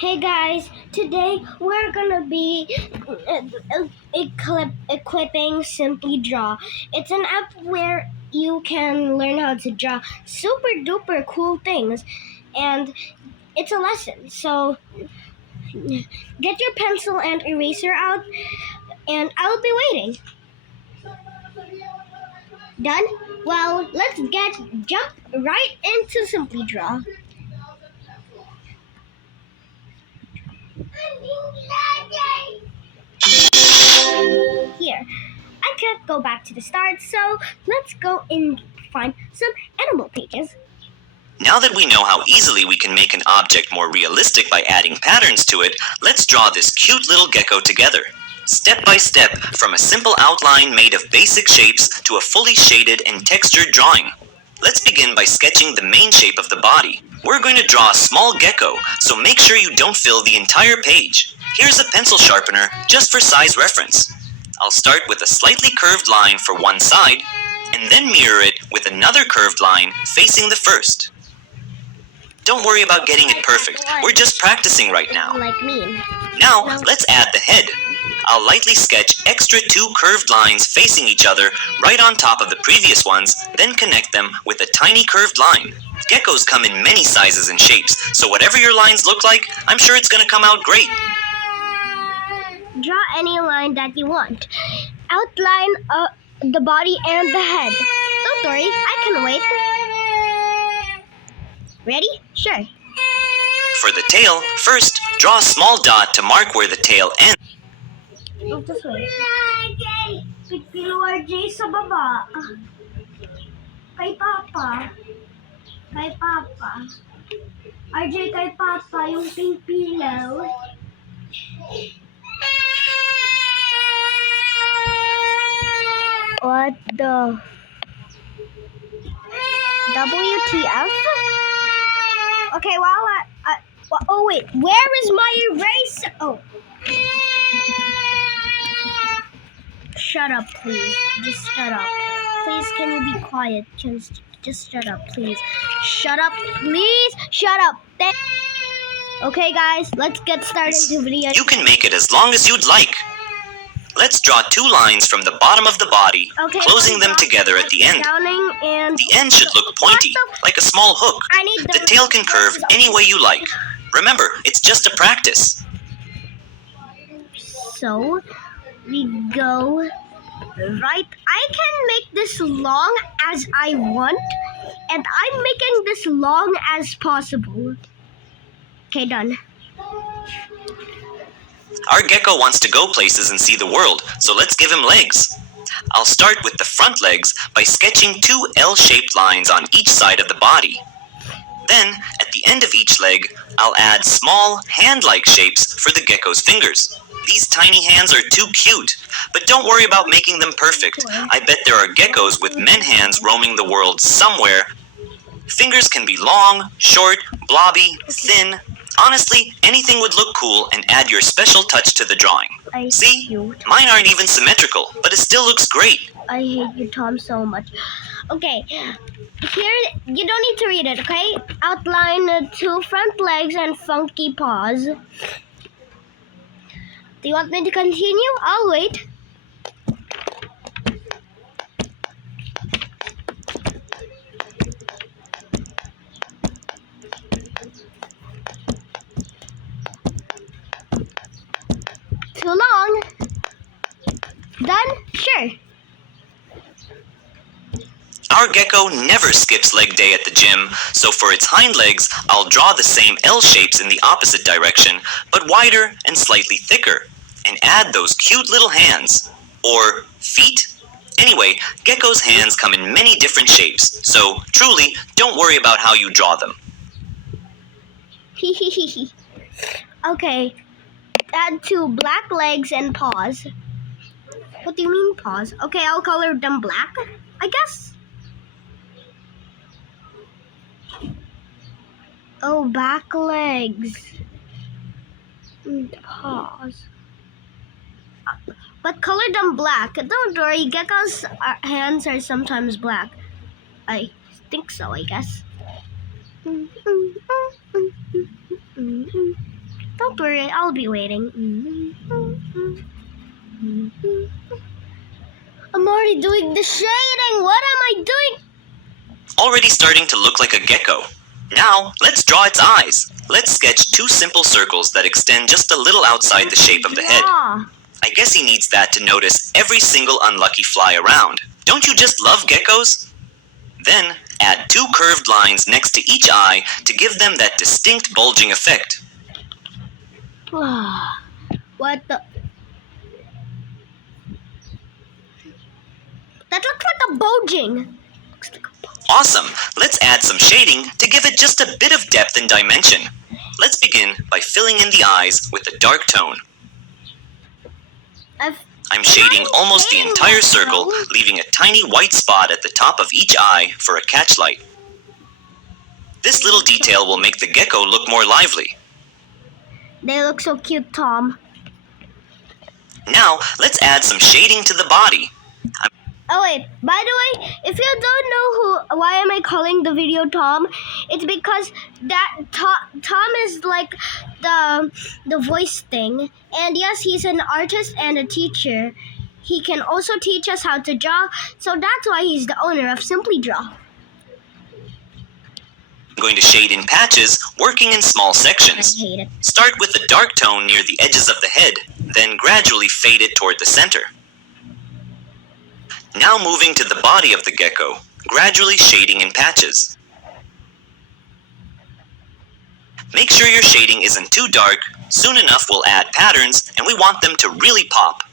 Hey guys, today we're gonna be equipping Simply Draw. It's an app where you can learn how to draw super duper cool things, and it's a lesson. So get your pencil and eraser out, and I'll be waiting. Done? Well, let's jump right into Simply Draw. Here. I can't go back to the start, so let's go and find some animal pages. Now that we know how easily we can make an object more realistic by adding patterns to it, let's draw this cute little gecko together. Step by step, from a simple outline made of basic shapes to a fully shaded and textured drawing. Let's begin by sketching the main shape of the body. We're going to draw a small gecko, so make sure you don't fill the entire page. Here's a pencil sharpener, just for size reference. I'll start with a slightly curved line for one side, and then mirror it with another curved line facing the first. Don't worry about getting it perfect, we're just practicing right now. Like me. Now, let's add the head. I'll lightly sketch extra two curved lines facing each other right on top of the previous ones, then connect them with a tiny curved line. Geckos come in many sizes and shapes, so whatever your lines look like, I'm sure it's gonna come out great. Draw any line that you want. Outline the body and the head. Don't worry, I can wait. Ready? Sure. For the tail, first, draw a small dot to mark where the tail ends. Look this way. Pipilo RJ sa baba. Kay Papa. Kay Papa. RJ kay Papa yung pink pillow. What the WTF? Okay, oh wait, where is my eraser? Oh. Shut up, please. Just shut up. Please, can you be quiet? Just shut up, please. Shut up, please. Shut up. Okay, guys, let's get started into video. You can make it as long as you'd like. Let's draw two lines from the bottom of the body, closing them together at the end. The end should look pointy, like a small hook. The tail can curve any way you like. Remember, it's just a practice. So, we go right. I can make this long as I want, and I'm making this long as possible. Okay, done. Our gecko wants to go places and see the world, so let's give him legs. I'll start with the front legs by sketching two L-shaped lines on each side of the body. Then, at the end of each leg, I'll add small, hand-like shapes for the gecko's fingers. These tiny hands are too cute, but don't worry about making them perfect. I bet there are geckos with men hands roaming the world somewhere. Fingers can be long, short, blobby, thin. Honestly, anything would look cool and add your special touch to the drawing. See? Mine aren't even symmetrical, but it still looks great. I hate you, Tom, so much. Okay, here, you don't need to read it, okay? Outline the two front legs and funky paws. Do you want me to continue? I'll wait. Too long. Done? Sure. Our gecko never skips leg day at the gym, so for its hind legs, I'll draw the same L shapes in the opposite direction, but wider and slightly thicker, and add those cute little hands. Or feet? Anyway, gecko's hands come in many different shapes, so truly, don't worry about how you draw them. Okay, add two black legs and paws. What do you mean paws? Okay, I'll color them black, I guess. Oh, back legs. Paws. But color them black. Don't worry, gecko's hands are sometimes black. I think so, I guess. Don't worry, I'll be waiting. I'm already doing the shading. What am I doing? Already starting to look like a gecko. Now, let's draw its eyes. Let's sketch 2 simple circles that extend just a little outside the shape of the head. I guess he needs that to notice every single unlucky fly around. Don't you just love geckos? Then, add 2 curved lines next to each eye to give them that distinct bulging effect. What the? That looks like a bulging. Awesome! Let's add some shading to give it just a bit of depth and dimension. Let's begin by filling in the eyes with a dark tone. I'm shading almost the entire circle, leaving a tiny white spot at the top of each eye for a catchlight. This little detail will make the gecko look more lively. They look so cute, Tom. Now, let's add some shading to the body. Oh wait, by the way, if you don't know why am I calling the video Tom, it's because that Tom is like the voice thing. And yes, he's an artist and a teacher. He can also teach us how to draw, so that's why he's the owner of Simply Draw. I'm going to shade in patches, working in small sections. I hate it. Start with a dark tone near the edges of the head, then gradually fade it toward the center. Now moving to the body of the gecko, gradually shading in patches. Make sure your shading isn't too dark. Soon enough we'll add patterns, and we want them to really pop.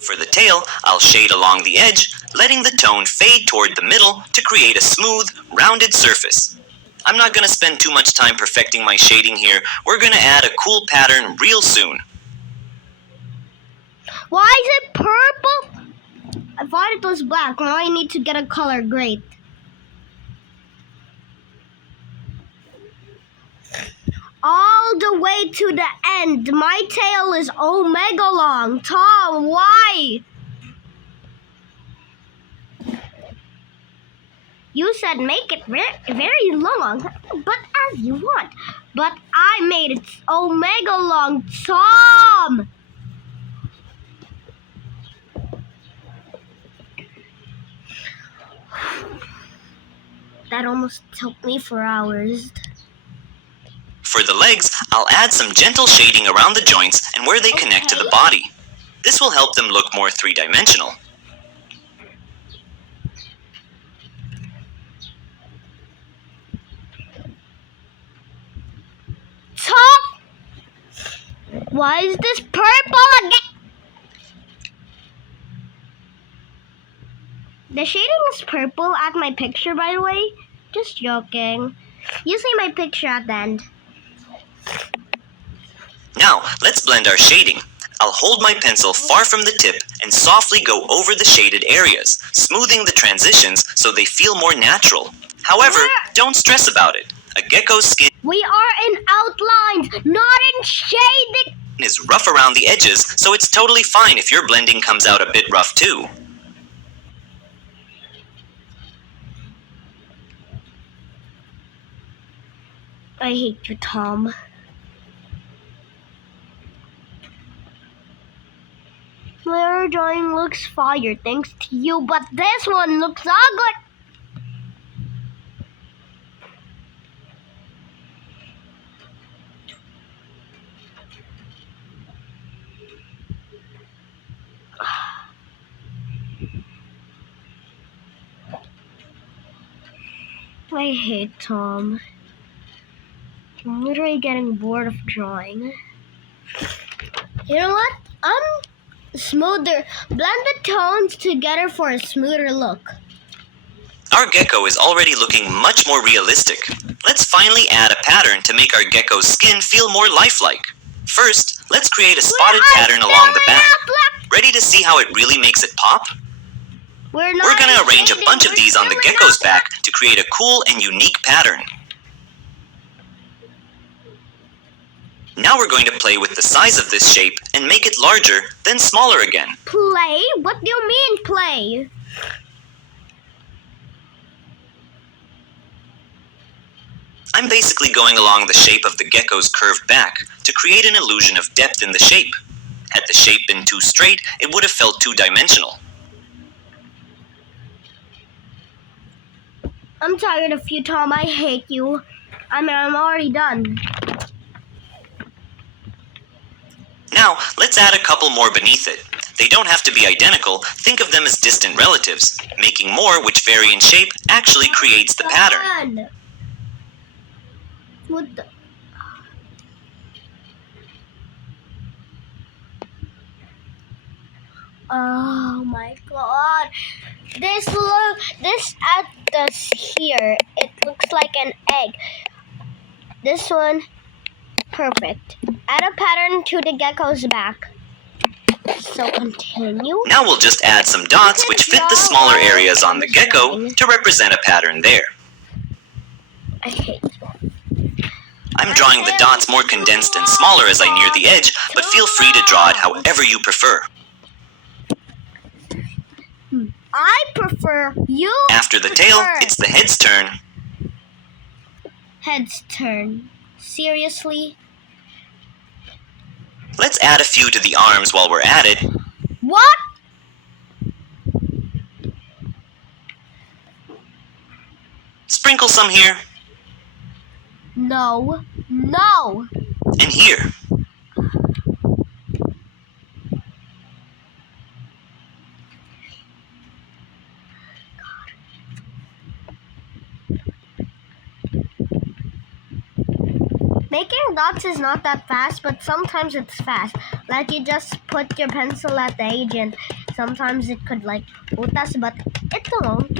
For the tail, I'll shade along the edge, letting the tone fade toward the middle to create a smooth, rounded surface. I'm not going to spend too much time perfecting my shading here. We're going to add a cool pattern real soon. Why is it purple? I thought it was black. Now I need to get a color. Great. All the way to the end. My tail is omega long. Tom, why? You said make it very long, but as you want. But I made it omega long. Tom! That almost took me for hours. For the legs, I'll add some gentle shading around the joints and where they connect to the body. This will help them look more three-dimensional. Top! Why is this purple again? The shading is purple at my picture, by the way. Just joking. You see my picture at the end. Now, let's blend our shading. I'll hold my pencil far from the tip and softly go over the shaded areas, smoothing the transitions so they feel more natural. However, don't stress about it. A gecko's skin We are in outlines, not in shading. is rough around the edges, so it's totally fine if your blending comes out a bit rough too. I hate you, Tom. My other drawing looks fire thanks to you, but this one looks ugly. I hate Tom. I'm literally getting bored of drawing. You know what? Smoother. Blend the tones together for a smoother look. Our gecko is already looking much more realistic. Let's finally add a pattern to make our gecko's skin feel more lifelike. First, let's create a spotted pattern along the back. Ready to see how it really makes it pop? We're going to arrange a bunch of these on the gecko's back to create a cool and unique pattern. Now we're going to play with the size of this shape and make it larger, then smaller again. Play? What do you mean play? I'm basically going along the shape of the gecko's curved back to create an illusion of depth in the shape. Had the shape been too straight, it would have felt two-dimensional. I'm tired of you, Tom. I hate you. I'm already done. Now, let's add a couple more beneath it. They don't have to be identical, think of them as distant relatives. Making more which vary in shape actually creates the pattern. What the? Oh my god. This at this here, it looks like an egg. This one, perfect. Add a pattern to the gecko's back. So continue. Now we'll just add some dots which fit the smaller areas on the gecko to represent a pattern there. I hate you. I'm drawing the dots more condensed and smaller as I near the edge, but feel free to draw it however you prefer. I prefer you. After the tail, it's the head's turn. Head's turn. Seriously? Let's add a few to the arms while we're at it. What? Sprinkle some here. No. No. And here. Making dots is not that fast, but sometimes it's fast. Like you just put your pencil at the edge and sometimes it could like utas, but it won't.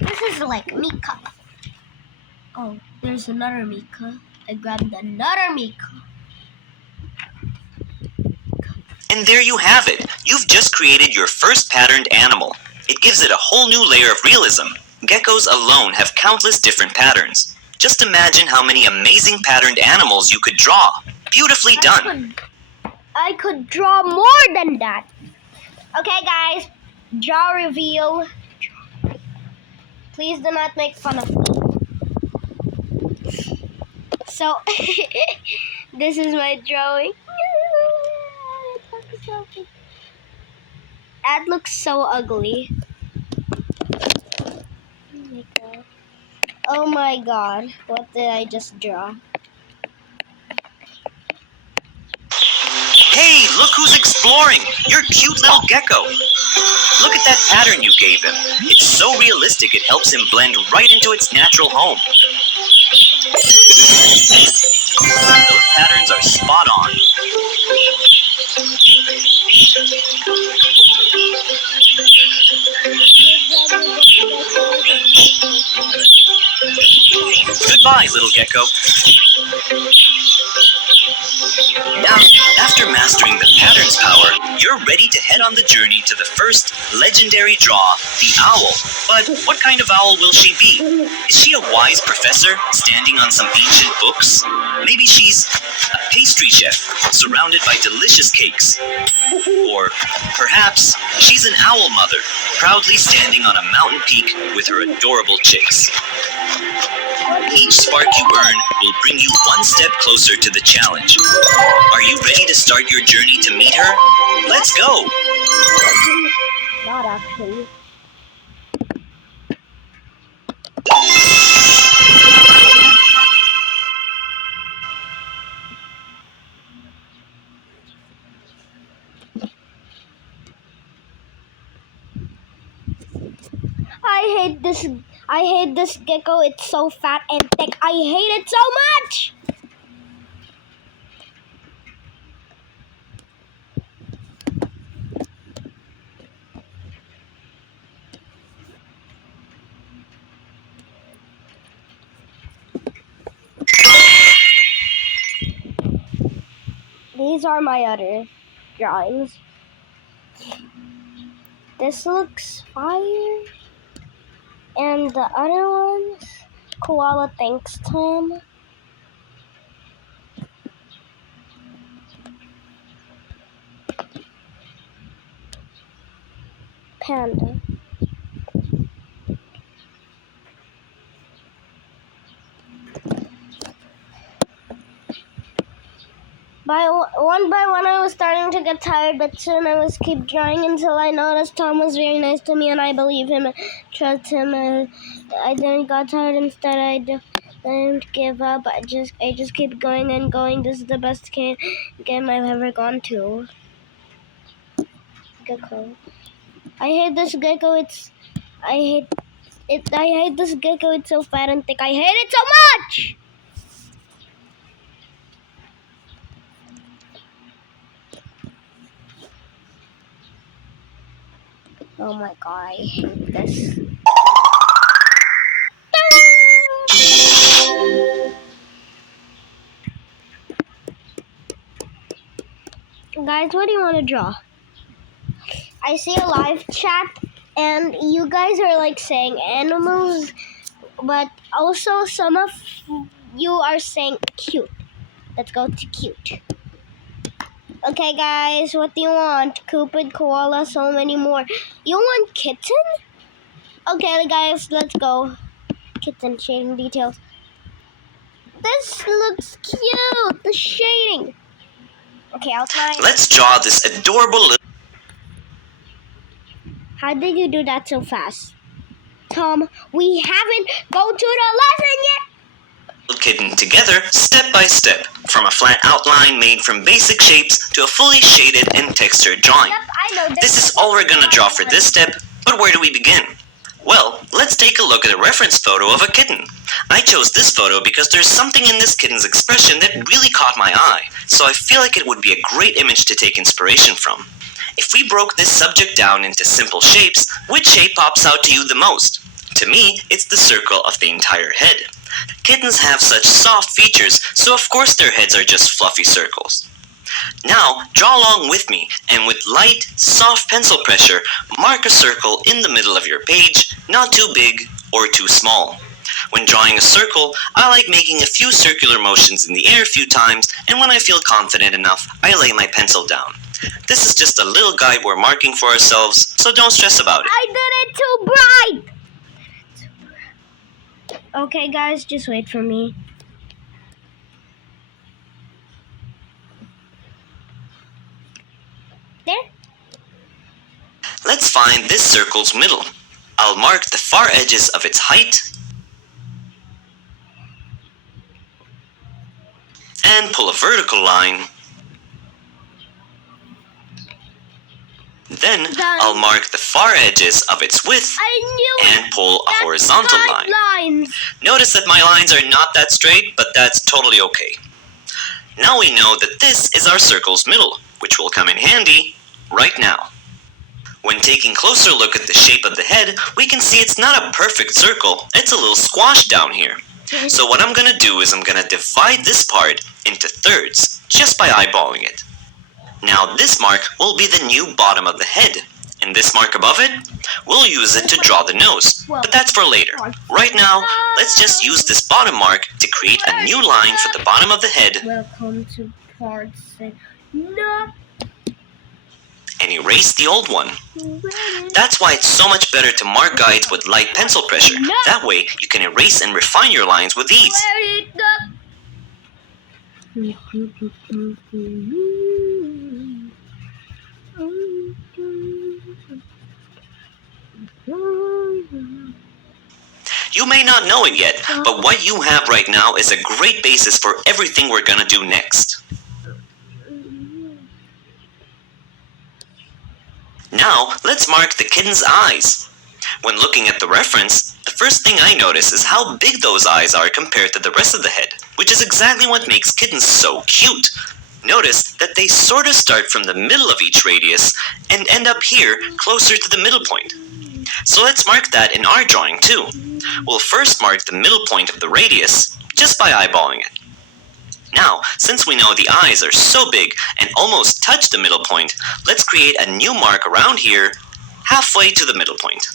This is like Mika. Oh, there's another Mika. I grabbed another Mika. And there you have it. You've just created your first patterned animal. It gives it a whole new layer of realism. Geckos alone have countless different patterns. Just imagine how many amazing patterned animals you could draw. Beautifully done. I could draw more than that. Okay, guys. Draw reveal. Please do not make fun of me. So, this is my drawing. That looks so ugly. Oh my god, what did I just draw? Hey, look who's exploring! Your cute little gecko! Look at that pattern you gave him. It's so realistic it helps him blend right into its natural home. Those patterns are spot on. Goodbye, little gecko. Now, after mastering the pattern's power, you're ready to head on the journey to the first legendary draw, the owl. But what kind of owl will she be? Is she a wise professor standing on some ancient books? Maybe she's a pastry chef surrounded by delicious cakes. Or perhaps she's an owl mother, proudly standing on a mountain peak with her adorable chicks. Each spark you earn will bring you one step closer to the challenge. Are you ready to start your journey to meet her? Let's go! Not actually. I hate this gecko. It's so fat and thick. I hate it so much. These are my other drawings. This looks fire. And the other ones, koala thanks Tom. Panda. One by one, I was starting to get tired, but soon I was keep drawing until I noticed Tom was very nice to me, and I believe him, trust him. I didn't got tired. Instead, didn't give up. I just keep going and going. This is the best game I've ever gone to. Gecko. I hate this gecko. I hate it. I hate this gecko. It's so fat and thick. I hate it so much. Oh my god, I hate this. Guys, what do you want to draw? I see a live chat, and you guys are like saying animals, but also some of you are saying cute. Let's go to cute. Okay, guys, what do you want? Cupid, koala, so many more. You want kitten? Okay, guys, let's go. Kitten shading details. This looks cute. The shading. Okay, outline. Let's draw this adorable little How did you do that so fast? Tom, we haven't go to the lesson yet. kitten together step by step, from a flat outline made from basic shapes to a fully shaded and textured drawing. Yep, I know. This is all we're gonna draw for this step, but where do we begin? Well, let's take a look at a reference photo of a kitten. I chose this photo because there's something in this kitten's expression that really caught my eye, so I feel like it would be a great image to take inspiration from. If we broke this subject down into simple shapes, which shape pops out to you the most? To me, it's the circle of the entire head. Kittens have such soft features, so of course their heads are just fluffy circles. Now, draw along with me, and with light, soft pencil pressure, mark a circle in the middle of your page, not too big or too small. When drawing a circle, I like making a few circular motions in the air a few times, and when I feel confident enough, I lay my pencil down. This is just a little guide we're marking for ourselves, so don't stress about it. I did it too bright. Okay, guys, just wait for me. There. Let's find this circle's middle. I'll mark the far edges of its height and pull a vertical line. Then Done. I'll mark the far edges of its width I knew and pull a horizontal line. lines. Notice that my lines are not that straight, but that's totally okay. Now we know that this is our circle's middle, which will come in handy right now. When taking a closer look at the shape of the head, we can see it's not a perfect circle, it's a little squashed down here. So what I'm going to do is I'm going to divide this part into thirds, just by eyeballing it. Now this mark will be the new bottom of the head, and this mark above it, we'll use it to draw the nose, but that's for later. Right now, let's just use this bottom mark to create a new line for the bottom of the head. Welcome to part 6. No. And erase the old one. That's why it's so much better to mark guides with light pencil pressure. That way, you can erase and refine your lines with ease. Where it You may not know it yet, but what you have right now is a great basis for everything we're gonna do next. Now, let's mark the kitten's eyes. When looking at the reference, the first thing I notice is how big those eyes are compared to the rest of the head, which is exactly what makes kittens so cute. Notice that they sort of start from the middle of each radius and end up here closer to the middle point. So let's mark that in our drawing too. We'll first mark the middle point of the radius just by eyeballing it. Now, since we know the eyes are so big and almost touch the middle point, let's create a new mark around here, halfway to the middle point.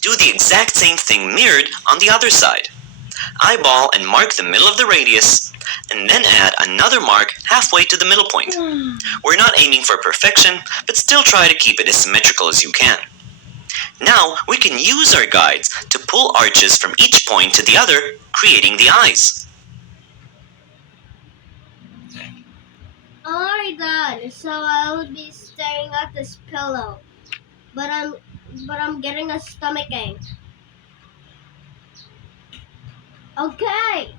Do the exact same thing mirrored on the other side. Eyeball and mark the middle of the radius, and then add another mark halfway to the middle point. We're not aiming for perfection, but still try to keep it as symmetrical as you can. Now, we can use our guides to pull arches from each point to the other, creating the eyes. Already done. So I'll be staring at this pillow, but I'm getting a stomach ache. Okay.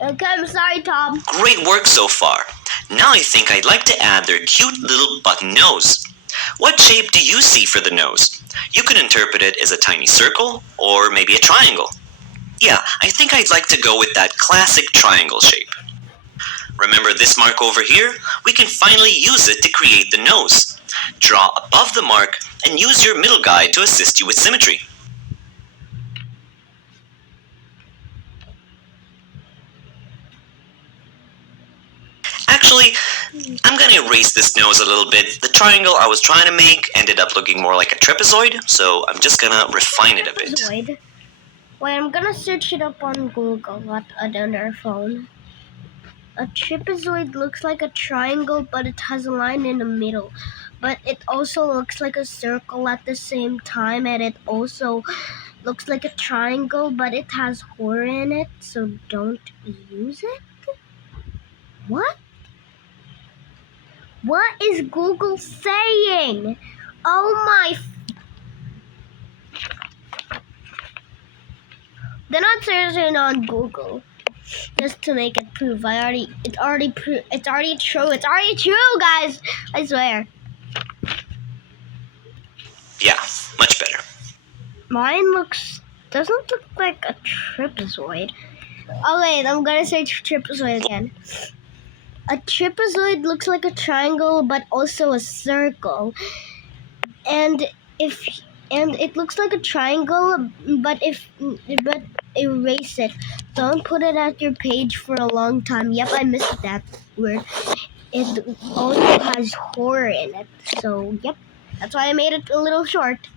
Okay, I'm sorry, Tom. Great work so far. Now I think I'd like to add their cute little button nose. What shape do you see for the nose? You can interpret it as a tiny circle or maybe a triangle. Yeah, I think I'd like to go with that classic triangle shape. Remember this mark over here? We can finally use it to create the nose. Draw above the mark and use your middle guide to assist you with symmetry. Actually, I'm gonna erase this nose a little bit. The triangle I was trying to make ended up looking more like a trapezoid, so I'm just gonna refine it a bit. Trapezoid. Wait, I'm gonna search it up on Google, not on our phone. A trapezoid looks like a triangle, but it has a line in the middle. But it also looks like a circle at the same time, and it also looks like a triangle, but it has horror in it, so don't use it? What? What is Google saying? Oh my... They're not searching on Google just to make it prove. It's already true. It's already true, guys. I swear. Yeah, much better. Mine doesn't look like a trapezoid. Oh wait, I'm gonna search trapezoid again. A trapezoid looks like a triangle, but also a circle. And it looks like a triangle, but erase it. Don't put it at your page for a long time. Yep, I missed that word. It also has horror in it. So, yep. That's why I made it a little short.